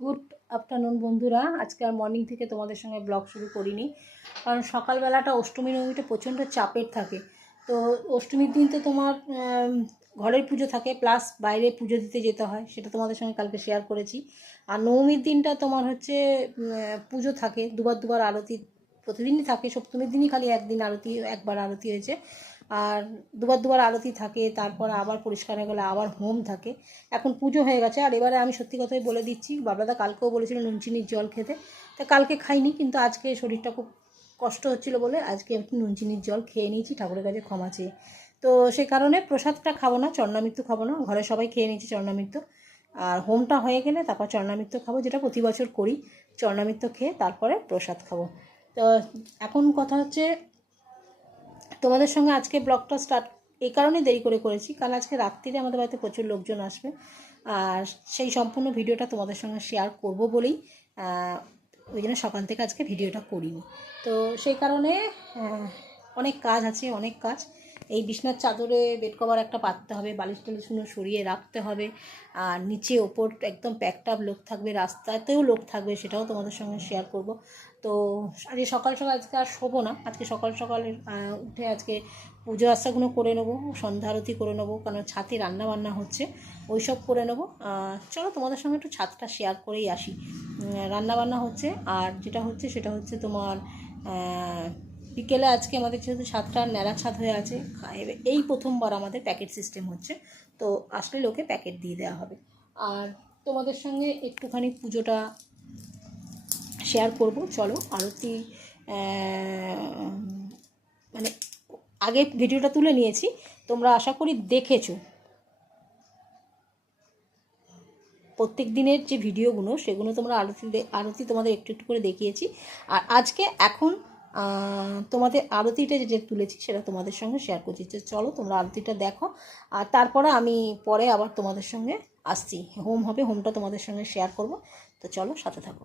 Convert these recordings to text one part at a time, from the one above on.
Good afternoon বন্ধুরা। আজকে আর morning থেকে তোমাদের সঙ্গে ব্লগ শুরু করিনি। কারণ সকালবেলাটা অষ্টমী নবমীটা প্রচণ্ড চাপের থাকে। তো অষ্টমীর দিন তো তোমার ঘরের পুজো থাকে প্লাস বাইরে পুজো দিতে যেতে হয়, সেটা তোমাদের সঙ্গে কালকে শেয়ার করেছি। আর নবমীর দিনটা তোমার হচ্ছে পুজো থাকে, দুবার দুবার আরতি, প্রতিদিনই থাকে, সপ্তমীর দিনই খালি একদিন আরতি, একবার আরতি হয়েছে। আর দুবার দুবার আরতি থাকে, তারপর আবার পরিষ্কার হয়ে গেলে আবার হোম থাকে। এখন পুজো হয়ে গেছে, আর এবারে আমি সত্যি কথাই বলে দিচ্ছি, বাবলাদা কালকেও বলেছিল নুন চিনির জল খেতে, তা কালকে খাইনি, কিন্তু আজকে শরীরটা খুব কষ্ট হচ্ছিল বলে আজকে একটু নুন চিনির জল খেয়ে নিয়েছি, ঠাকুরের কাছে ক্ষমা চেয়ে। তো সেই কারণে প্রসাদটা খাব না চন্নামৃত্যু খাব না, ঘরে সবাই খেয়ে নিয়েছি চন্নামৃত্যু আর হোমটা হয়ে গেলে তারপর চন্নামৃত্যু খাব, যেটা প্রতি বছর করি চন্নামৃত্যু খেয়ে তারপরে প্রসাদ খাব। তো এখন কথা হচ্ছে তোমাদের সঙ্গে আজকে ব্লগটা স্টার্ট এই কারণে দেরি করে করেছি, কারণ আজকে রাত্রিরে আমাদের বাড়িতে প্রচুর লোকজন আসবে। আর সেই সম্পূর্ণ ভিডিওটা তোমাদের সঙ্গে শেয়ার করব বলেই ওই জন্য সকাল থেকে আজকে ভিডিওটা করিনি। তো সেই কারণে অনেক কাজ আছে, অনেক কাজ। এই বিছনার চাদরে বেড কভার একটা পাততে হবে, বালিশ টালিশগুলো সরিয়ে রাখতে হবে, আর নিচে ওপর একদম প্যাকটাপ লোক থাকবে, রাস্তাতেও লোক থাকবে, সেটাও তোমাদের সঙ্গে শেয়ার করব। তো আজকে সকাল সকাল আজকে আর শোবো না। আজকে সকাল সকাল উঠে আজকে পুজো আস্তাগুলো করে নেব, সন্ধ্যা আরতি করে নেব, কারণ ছাতে রান্না বান্না হচ্ছে ওই সব করে নেব। চলো তোমাদের সঙ্গে একটু ছাদটা শেয়ার করেই আসি। রান্না বান্না হচ্ছে, আর যেটা হচ্ছে সেটা হচ্ছে তোমার বিকেলে আজকে আমাদের যেহেতু ছাদটা ন্যাড়া ছাদ হয়ে আছে এই প্রথমবার আমাদের প্যাকেট সিস্টেম হচ্ছে, তো আসলে লোকে প্যাকেট দিয়ে দেওয়া হবে। আর তোমাদের সঙ্গে একটুখানি পুজোটা শেয়ার করব, চলো আরতি মানে আগে ভিডিওটা তুলে নিয়েছি, তোমরা আশা করি দেখেছ। প্রত্যেক দিনের যে ভিডিওগুলো, সেগুলো তোমরা আরতি আরতি তোমাদের একটু একটু করে দেখিয়েছি। আর আজকে এখন তোমাদের আরতিটা যে তুলেছি, সেটা তোমাদের সঙ্গে শেয়ার করছি। তো চলো তোমরা আরতিটা দেখো। আর তারপরে আমি পরে আবার তোমাদের সঙ্গে আসছি। হোম হবে, হোমটা তোমাদের সঙ্গে শেয়ার করব। তো চলো সাথে থাকো।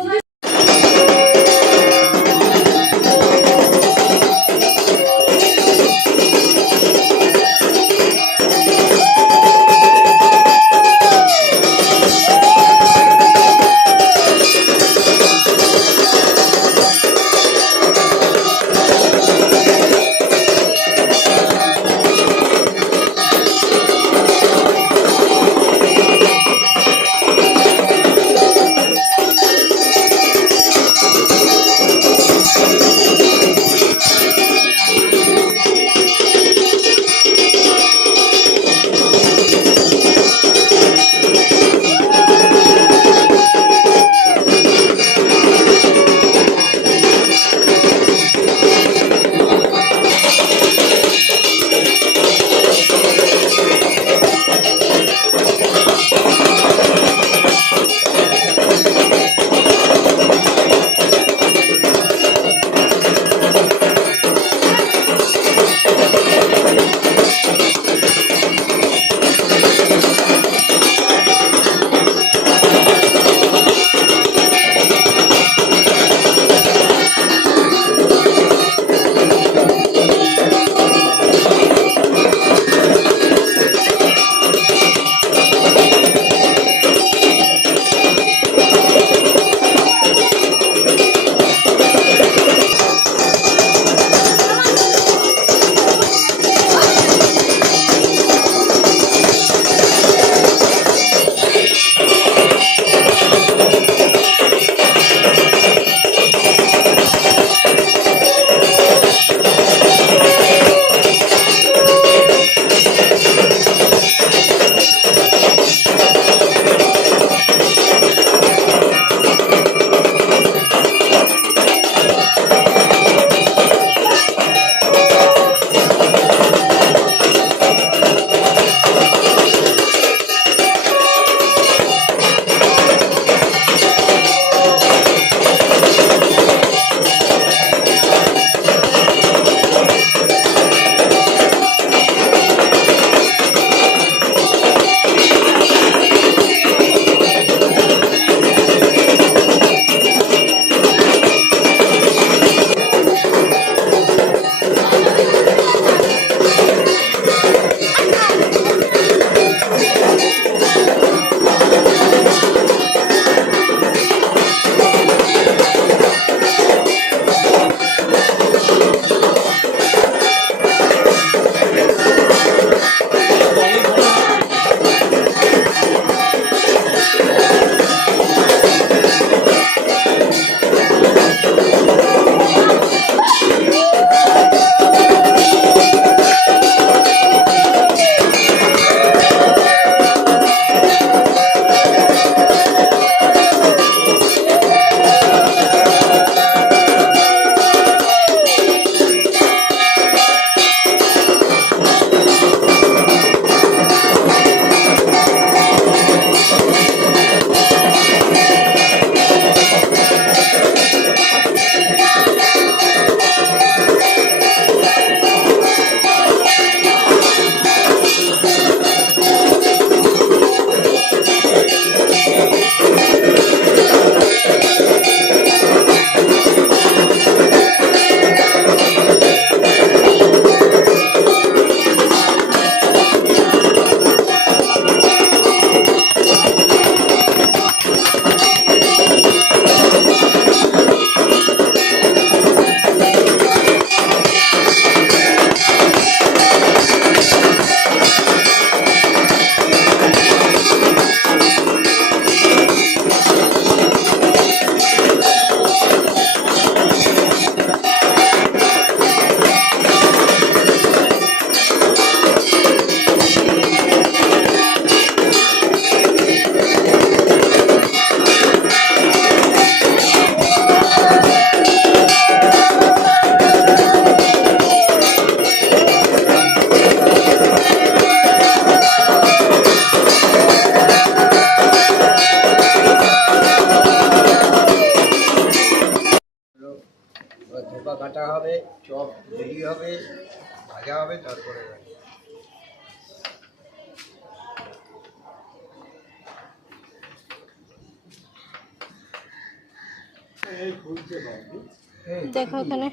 দেখো এখানে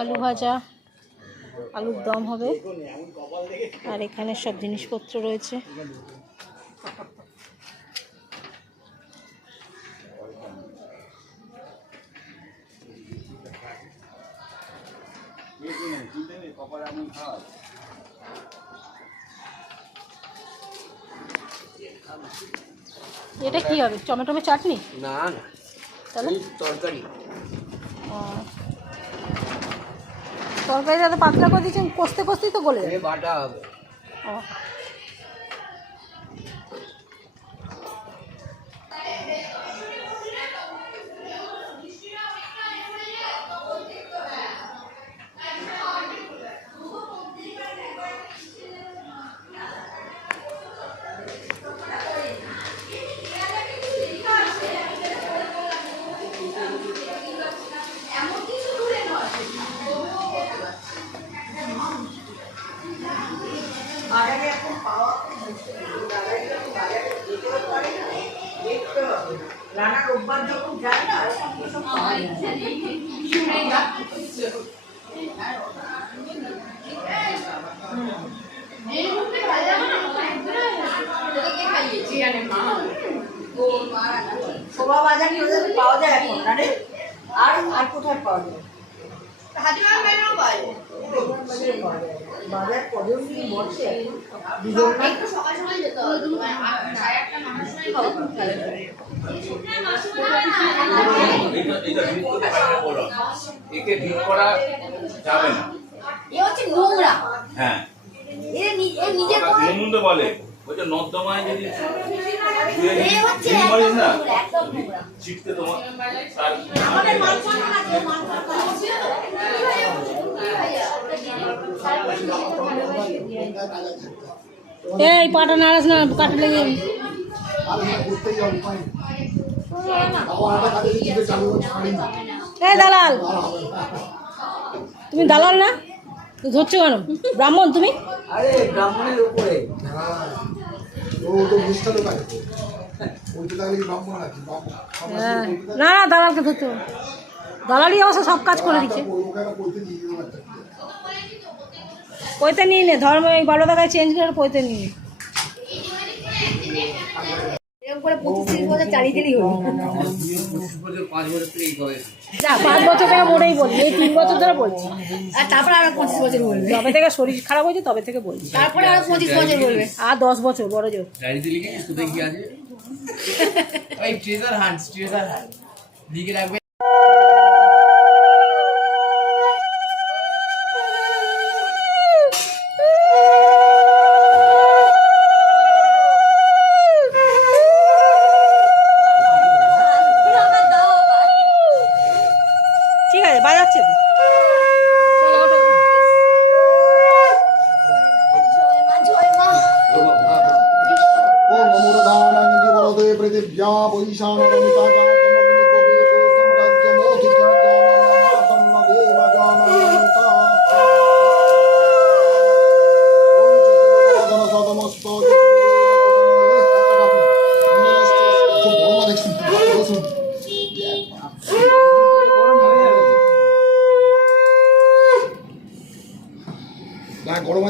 আলু ভাজা, আলুর দম হবে, আর এখানে সব জিনিসপত্র রয়েছে। এটা কি হবে? টমেটো চাটনি? না না। তাহলে তরকারি। তরকারিটা তো পাতলা করে দিয়েছেন কষতে কষতেই তো গলে যাবে বাটা হবে ও। শোভা বাজার ওদের পাওয়া যায় এখন না রে আর আর কোথায় পাওয়া যায় হাতিমার মেয়েরও পাওয়া যায়। বাজার কজন কি বসছে দুজন না একটু সকাল সকাল যেতে হবে সাড়ে আটটা নটার সময় খাব এটা এটা ভিড় করতে পারে না বলো একে ভিড় করা যাবে না এ হচ্ছে নোংরা হ্যাঁ এ নিজে করে বলে ওই যে নর্দমায় যদি ছিটতে তোমার আছে এই পাটা নাড়াস না কাটা লেগে এই দালাল। তুমি দালাল না? ধরছো কেন? ব্রাহ্মণ তুমি? আরে ব্রাহ্মণের উপরে। ও তো বুঝতে পারে না না দালালকে ধরতে। দালালই অবশ্য সব কাজ করে দিচ্ছে। পৈতে নিয়ে নে ধর্ম এই বারো টাকায় চেঞ্জ করে পৈতে নিয়ে থেকে যা পাঁচ বছর থেকে মোটেই এই তিন বছর ধরে বলছি। আর তারপরে আরও পঁচিশ বছর বলবে। তবে থেকে শরীর খারাপ হয়েছে তবে থেকে বলছি। তারপরে আরও পঁচিশ বছর বলবে। আর দশ বছর বড় জোর। ডায়েরিতে লিখে কোথায় কি আছে ওই ট্রেজার হান্টস ট্রেজার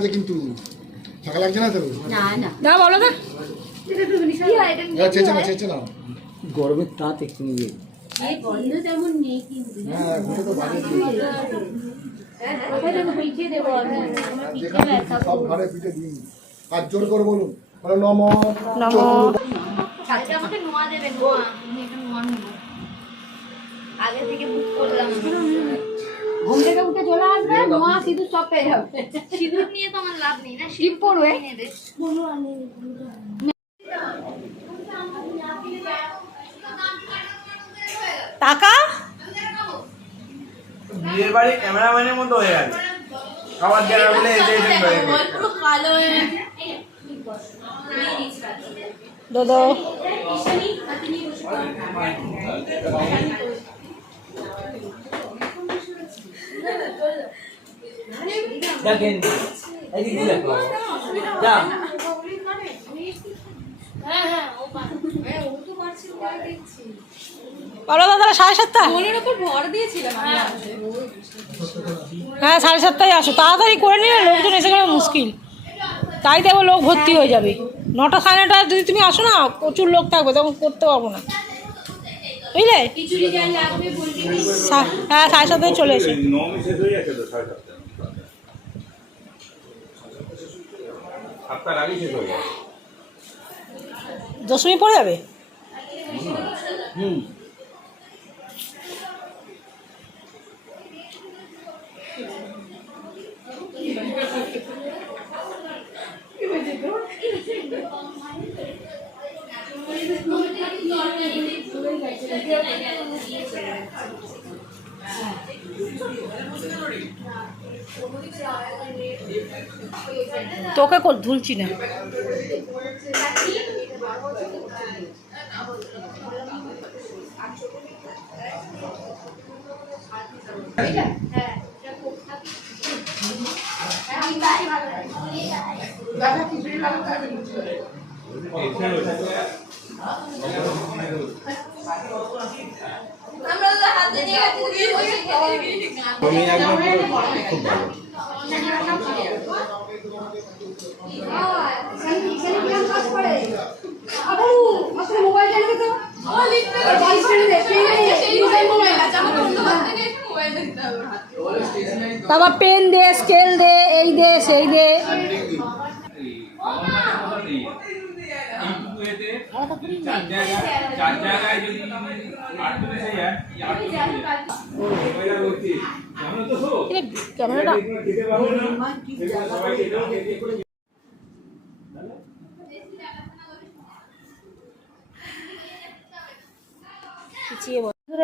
আছে কিন্তু ফাঁকা লাগছে না তো? না বলো না চেয়েছে না চেয়েছে না গরমের তাঁত একটু নিয়ে হ্যাঁ আর জোর করে বলুন। নম নম। আমাকে নোয়া দেবে নোয়া। আমি নোয়া আগে থেকে বুক করলাম। ঘুম থেকে উঠে চলে আসবে নোয়া সিঁদুর সব পেয়ে যাবে। সিঁদুর নিয়ে তো আমার লাভ নেই না টিপ পড়বে? টাকা বিয়ের বাড়ি ক্যামেরাম্যানের মতো হয়ে গেল খাবার দেওয়ার বলে এসে এসে কালো দোদো। বলো দাদা সাড়ে সাতটা হ্যাঁ সাড়ে সাতটায় আসো। তাড়াতাড়ি করে নিলে লোকজন এসে গেলে মুশকিল। তাই দেখো লোক ভর্তি হয়ে যাবে। নটা সাড়ে নটায় যদি তুমি আসো না, প্রচুর লোক থাকবে, তখন করতে পারব না। বুঝলে? হ্যাঁ সাড়ে সাতটায় চলে এসে। দশমী পড়ে যাবে? হুম। তোকে কর ধুলছি না। আমরা তো হাতে নিয়ে গেছি তুমি বসে তুমি একদম খুব ভালো। তারপর পেন দে স্কেল দে এই দে সেই দে। চার জায়গায় যদি আট যায় আট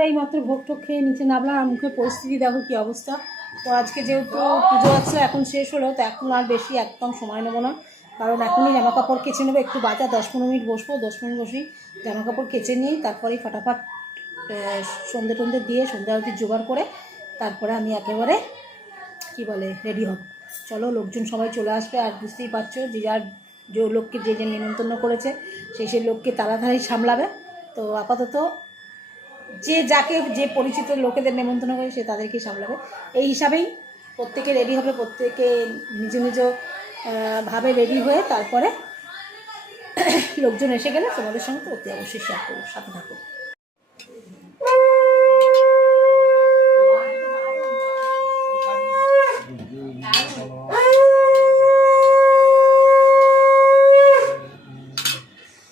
এই মাত্র ভোগ টোক খেয়ে নিচে নামলাম, আর মুখের পরিস্থিতি দেখো কি অবস্থা। তো আজকে যেহেতু পুজো আছে, এখন শেষ হলো, তো এখন আর বেশি একদম সময় নেব না। কারণ এখনই জামা কাপড় কেচে নেব, একটু বাজা দশ পনেরো মিনিট বসবো, দশ মিনিট বসি জামা কাপড় কেচে নিই তারপরেই ফাটাফাট সন্ধে টন্ধে দিয়ে সন্ধ্যা আরতি জোগাড় করে তারপরে আমি একেবারে, কি বলে রেডি হব। চলো, লোকজন সবাই চলে আসবে, আর বুঝতেই পারছ যে যার, যে লোককে যে যে নিমন্ত্রণ করেছে সেই সেই লোককে তাড়াতাড়ি সামলাবে। তো আপাতত যে যাকে, যে পরিচিত লোকেদের নেমন্তন্ন করে, সে তাদেরকেই সামলাবে। এই হিসাবেই প্রত্যেকে রেডি হবে, প্রত্যেকে নিজ নিজ ভাবে রেডি হয়ে তারপরে লোকজন এসে গেলে তোমাদের সঙ্গে অতি অবশ্যই শেয়ার করব। সাথে থাকো।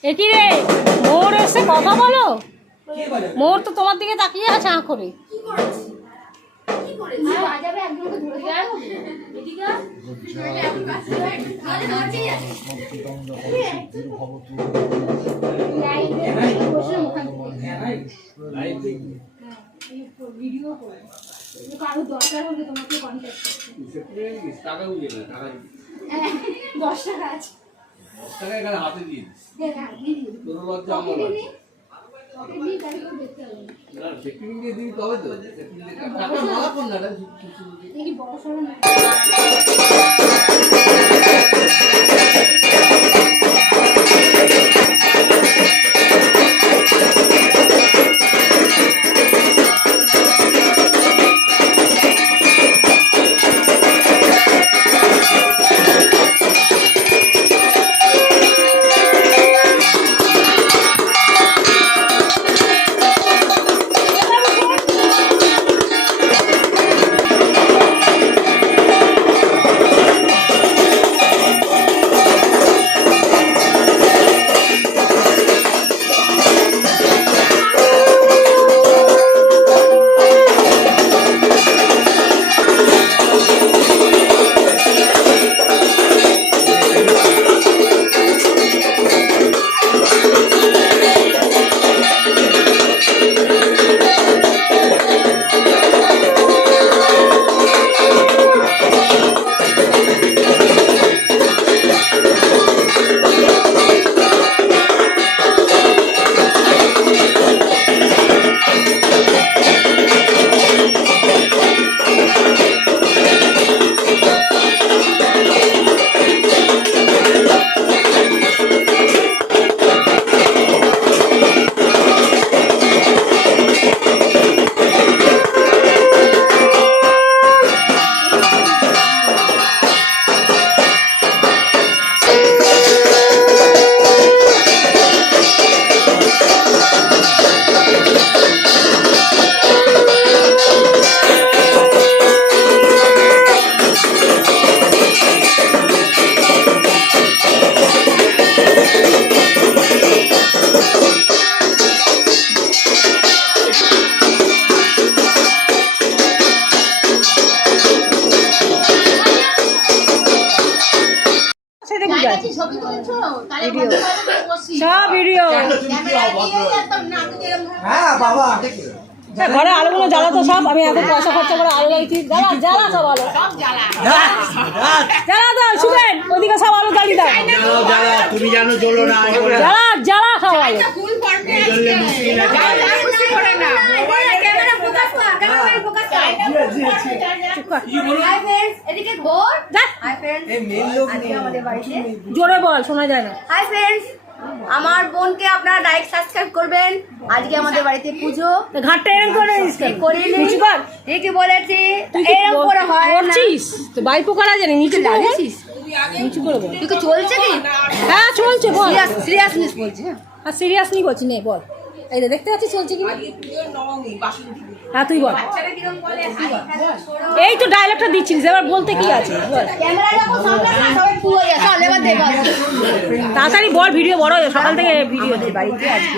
এ কি রে মোর এসে কথা বলো মোর তো তোমার দিকে তাকিয়ে আছে আঁ করে বাজাবে একজনকে ধরে গেল এদিকে আরে ধরতেই আছে লাইভে বসে ওখান ভিডিও করে কারও দরকার হলে তোমাকে কন্ট্যাক্ট করতে টাকা টাকা হ্যাঁ, দশ টাকা আছে টাকা এখানে হাতে দিয়ে দিস। দেখ হ্যাঁ তোর লজ্জা আমার লজ্জা। তবে তো। টাকা মালা কোন না, বড় সড়ো সব ভিডিও হ্যাঁ বাবা ঘরে আলোগুলো জ্বালাতো সব আমি এত পয়সা খরচা করে আলো জ্বালিয়েছি জ্বালা জ্বালা সব আলো। জ্বালা। দাও শুনেন ওদিকে সব আলো জ্বালিয়ে দাও। তুমি জানো চলো না জ্বালা জ্বালা সব আলো। এদিকে ঘোর হাই ফ্রেন্ডস এই মেন লোক আমাদের বাড়িতে। জোরে বল শোনা যায় না। হাই ফ্রেন্ডস আমার বোনকে আপনারা লাইক সাবস্ক্রাইব করবেন। আজকে আমাদের বাড়িতে পুজো। ঘাটটা এরম করে? করিনি কর ঠিকই বলেছি। এরকম করে হয় করছিস তো বাই পোকারা জানি নিচু করে লাগিয়েছিস নিচু করে বল। তুই কি চলছে কি? হ্যাঁ চলছে বল। সিরিয়াস সিরিয়াসনেস বলছি হ্যাঁ। আর সিরিয়াস নি বলছি নে বল। এই দেখতে পাচ্ছিস চলছে কি হ্যাঁ তুই বল। এই তো ডায়লগটা দিচ্ছিস এবার বলতে কি আছে? দেখো তাড়াতাড়ি বল ভিডিও বড় হয়ে সকাল থেকে ভিডিও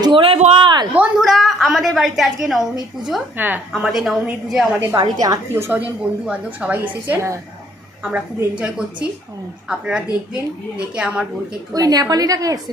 জোরে বল। বন্ধুরা আমাদের বাড়িতে আজকে নবমী পুজো। হ্যাঁ। আমাদের নবমী পুজো আমাদের বাড়িতে আত্মীয় স্বজন বন্ধু বান্ধব সবাই এসেছেন হ্যাঁ। আমরা খুব এনজয় করছি। আপনারা দেখবেন দেখে আমার বোনকে ওই like নেপালিটা কে এসছে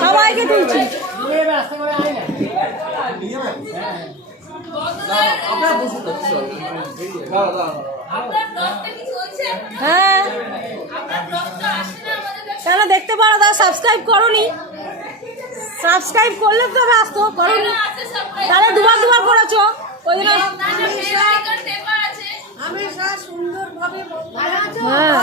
সবাইকে তুলছি। হ্যাঁ। কেন দেখতে পারো তা সাবস্ক্রাইব করনি। সাবস্ক্রাইব করলে তো ব্যস্ত করনি। তাহলে দুবার দুবার করেছ। ওই জন্য হ্যাঁ।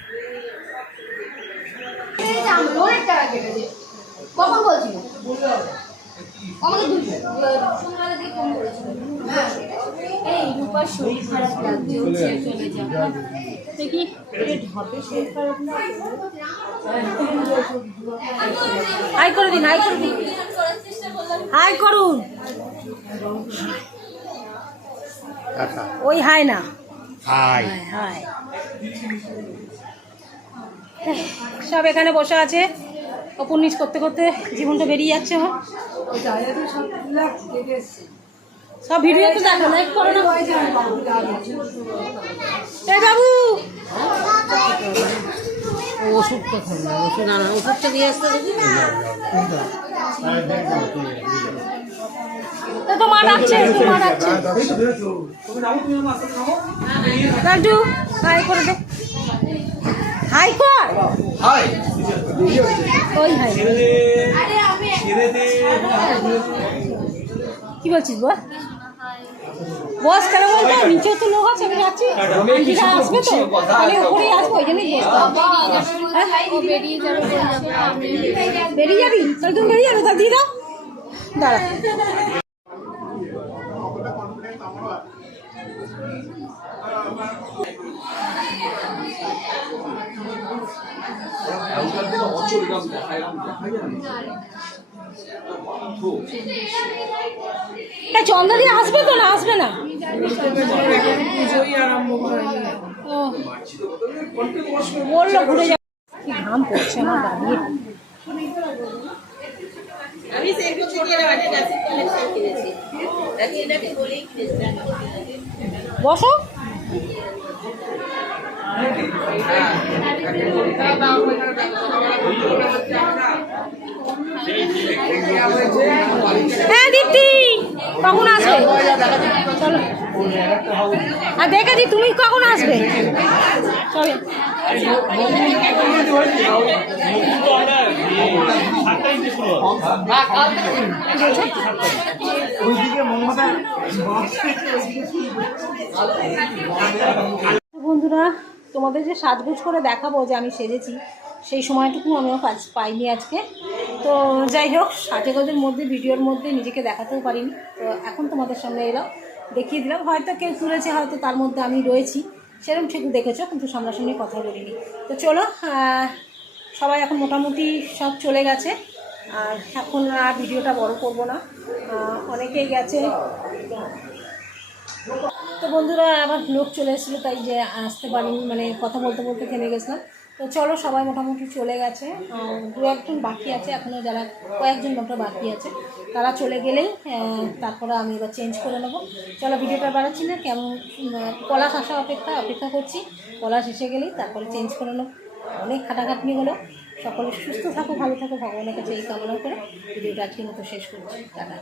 টাকা কেটেছে কখন বলছিল আমাকে দুই সন্ধ্যাবেলা থেকে ফোন করেছিল এই রূপার শরীর খারাপ লাগছে চলে যাবে দেখি হাই করে দিন হাই করে দিন। হাই করুন। ওই হাই না। হাই হাই সব এখানে বসে আছে। ওপর নিচ করতে করতে জীবনটা বেরিয়ে যাচ্ছে আমার। সব ভিডিও তো দেখো লাইক করো না। এই বাবু! ওষুধ তো ওষুধ আনা ওষুধটা দিয়ে আসতে তো তো মা ডাকছে তো মা ডাকছে। লাড্ডু হাই করে দে। হাই কর। হাই। ওই হাই। কি বলছিস বল? বস কেন বলতো? নিচে তো লোক আছে আমি যাচ্ছি। আন্টিরা আসবে তো? তাহলে উপরেই আসব ওই জন্যই হ্যাঁ? বেরিয়ে যাবি? তাহলে তুমি বেরিয়ে যাবে তা দিয়ে দাও। দাঁড়া। চন্দা দিয়ে আসবে তো না আসবে না। বলল ঘুরে ঘাম পড়ছে আমার দাঁড়িয়ে বসো। হ্যাঁ দীপ্তি কখন আসবে? চলো। আর দেখেছি তুমি কখন আসবে? চলো। বন্ধুরা তোমাদের যে সাজগোজ করে দেখাবো যে আমি সেজেছি, সেই সময়টুকু আমিও কাজ পাইনি আজকে। তো যাই হোক, সাজেগোজের মধ্যে, ভিডিওর মধ্যে নিজেকে দেখাতেও পারিনি। তো এখন তোমাদের সামনে এলাম, দেখিয়ে দিলাম। হয়তো কেউ তুলেছে, হয়তো তার মধ্যে আমি রয়েছি। সেরকম ঠিক দেখেছ, কিন্তু সামনাসামনি কথা বলিনি। তো চলো সবাই এখন মোটামুটি সব চলে গেছে। আর এখন আর ভিডিওটা বড় করব না। অনেকেই গেছে। তো বন্ধুরা, আবার লোক চলে এসেছিল, তাই যে আসতে পারিনি মানে কথা বলতে বলতে থেমে গেছিলাম। তো চলো, সবাই মোটামুটি চলে গেছে। দু একজন বাকি আছে এখনও যারা, কয়েকজন ডক্টর বাকি আছে, তারা চলে গেলেই তারপরে আমি এবার চেঞ্জ করে নেব। চলো, ভিডিওটা বাড়াচ্ছি না, কেমন পলাশ আসা অপেক্ষা অপেক্ষা করছি। পলাশ এসে গেলেই তারপরে চেঞ্জ করে নেব। অনেক খাটাখাটনি হলো। সকলে সুস্থ থাকো, ভালো থাকো, ভগবানের কাছে এই কামনা করে ভিডিওটা আজকের মতো শেষ করছি। টাটা।